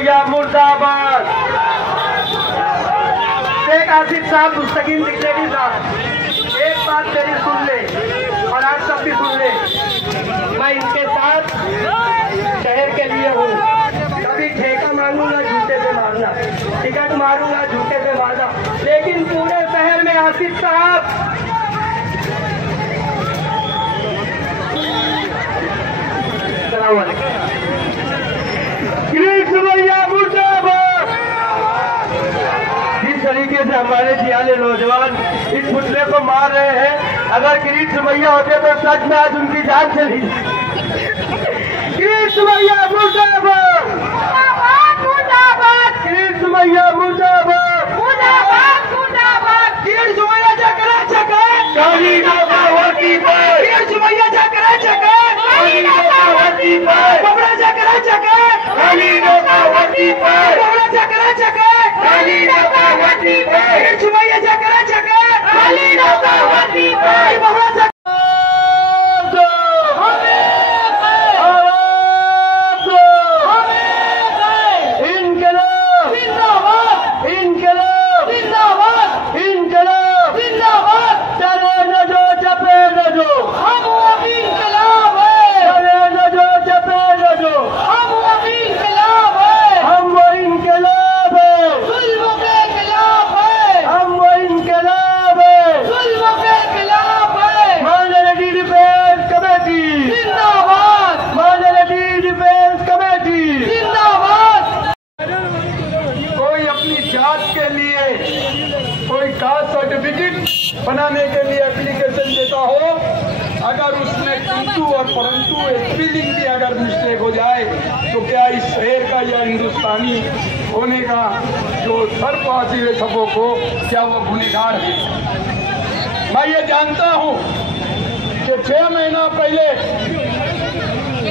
सुमैया मुर्दाबाद। शेख आसिफ साहब, मुस्तकीम डिक्लेरी साहब, एक बात मेरी सुन ले और आप सब भी सुन ले। मैं इनके साथ शहर के लिए हूँ। कभी ठेका मांगूंगा झूठे से मारना, टिकट मारूंगा झूठे से मारना, लेकिन पूरे शहर में आसिफ साहब जिस तरीके से हमारे जियाले नौजवान इस पुतले को मार रहे हैं, अगर किरीट सुमैया होते तो सच में आज उनकी जान चली। किरीट सुमैया मुर्दाबाद, किरीट सुमैया मुर्दाबाद, किरीट सुमैया चकरा चकर, काली नौका होती पर, किरीट सुमैया चकरा चकर, काली नौका होती पर, बबड़ा चकरा चकर, काली नौका होती पर, बबड़ा चकरा चकर, काली नौका होती पर, किरीट सुमैया चकरा चकर, काली नौका होती पर, बबड़ा चकरा सर्टिफिकेट बनाने के लिए एप्लीकेशन देता हो, अगर उसमें किंतु और परंतु स्पेलिंग भी अगर मिस्टेक हो जाए तो क्या इस शहर का या हिंदुस्तानी होने का जो सर्ववासी है सबों को, क्या वो गुनहगार है? मैं ये जानता हूँ कि 6 महीना पहले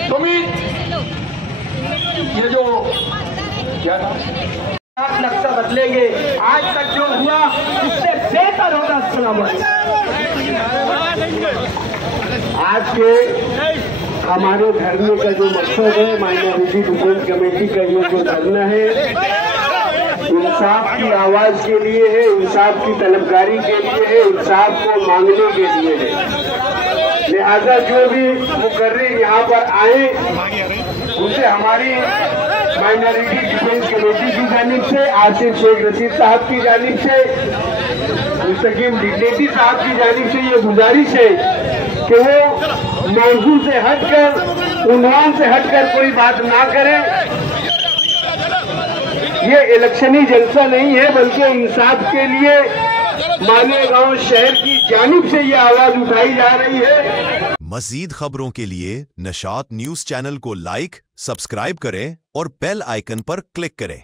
सुमित ये जो क्या था नक्शा बदलेंगे, आज तक जो हुआ उससे बेहतर होगा। आज के हमारे धरने का जो मकसद है, माइनॉरिटी डिफेंस कमेटी का ये जो धरना है, इंसाफ की आवाज के लिए है, इंसाफ की तलबगारी के लिए है, इंसाफ को मांगने के लिए है। लिहाजा जो भी मुकर्रिर यहाँ पर आए उनसे हमारी माइनॉरिटी डिफेंस कमेटी की जानिब से, आसिफ शेख रशीद साहब की जानिब से, मुस्तकीम डिक्लेरी साहब की जानिब से ये गुजारिश है कि वो मौजू से हटकर, उन्वान से हटकर कोई बात ना करें। ये इलेक्शनी जलसा नहीं है, बल्कि इंसाफ के लिए मालेगांव शहर की जानिब से ये आवाज उठाई जा रही है। मज़ीद खबरों के लिए नशात न्यूज़ चैनल को लाइक, सब्सक्राइब करें और बेल आइकन पर क्लिक करें।